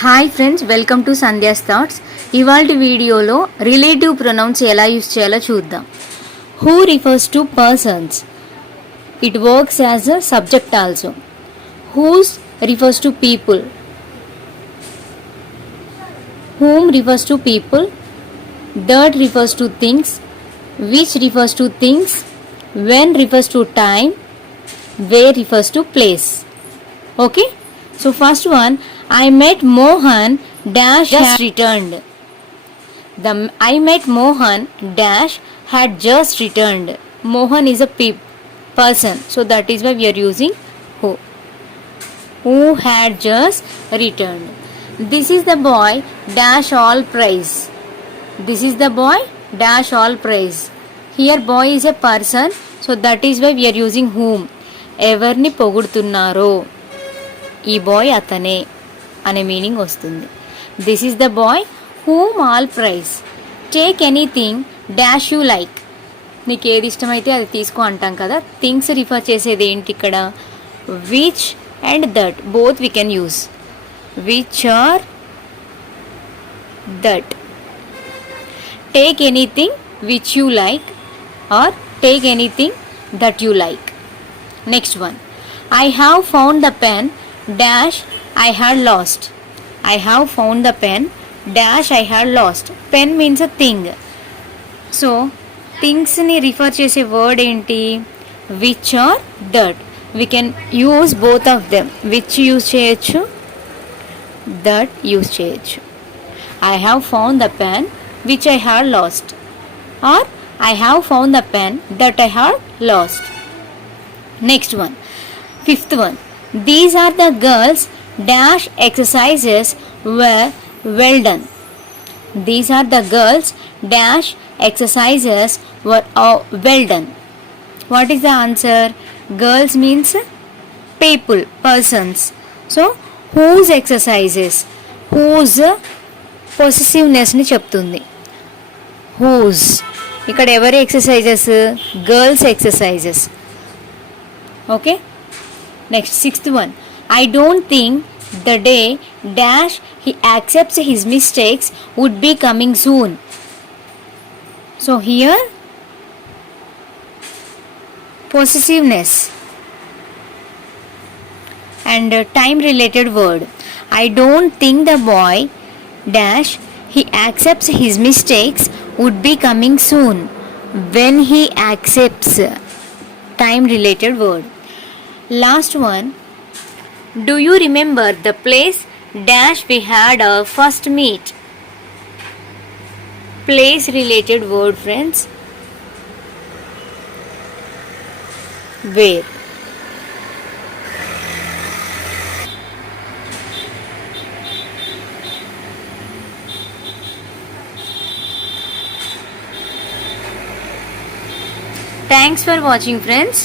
Hi friends, welcome to Sandhya's thoughts. ఇవాల్టి వీడియోలో relative pronouns ఎలా యూస్ చేయాలో చూద్దాం. Who refers to persons. It works as a subject also. Whose refers to people. Whom refers to people. That refers to things. Which refers to things. When refers to time. Where refers to place. Okay? So first one, I met Mohan dash just returned. I met Mohan dash had just returned. Mohan is a person, so that is why we are using who. Who had just returned. This is the boy dash all praise. This is the boy dash all praise. Here boy is a person, so that is why we are using whom. ఎవర్ని పొగుడుతున్నారో ఈ bye అతనే అనే meaning వస్తుంది. This is the boy whom all praise. Take anything dash you like. నీకు ఏది ఇష్టమైతే అది తీసుకో అంటాం కదా. థింగ్స్ రిఫర్ చేసేది ఏంటి ఇక్కడ? Which and that both we can use. Which or that. Take anything which you like or take anything that you like. Next one, I have found the pen dash I had lost. I have found the pen dash I had lost. Pen means a thing. So things ni refer chese word enti? Which or that. We can use both of them. Which use cheyochu, that use cheyochu. I have found the pen which I had lost, or I have found the pen that I had lost. Next one, fifth one, these are the girls dash exercises were well done. These are the girls dash exercises were well done. What is the answer? Girls means people, persons. So whose exercises, whose possessiveness ni చెప్తుంది. Whose ఇక్కడ ఎవరి exercises? Girls exercises. Okay, next sixth one, I don't think the day dash he accepts his mistakes would be coming soon. So here possessiveness and time related word. I don't think the boy dash he accepts his mistakes would be coming soon. When he accepts, time related word. Last one, do you remember the place dash we had our first meet? Place related word, friends. Where. Thanks for watching, friends.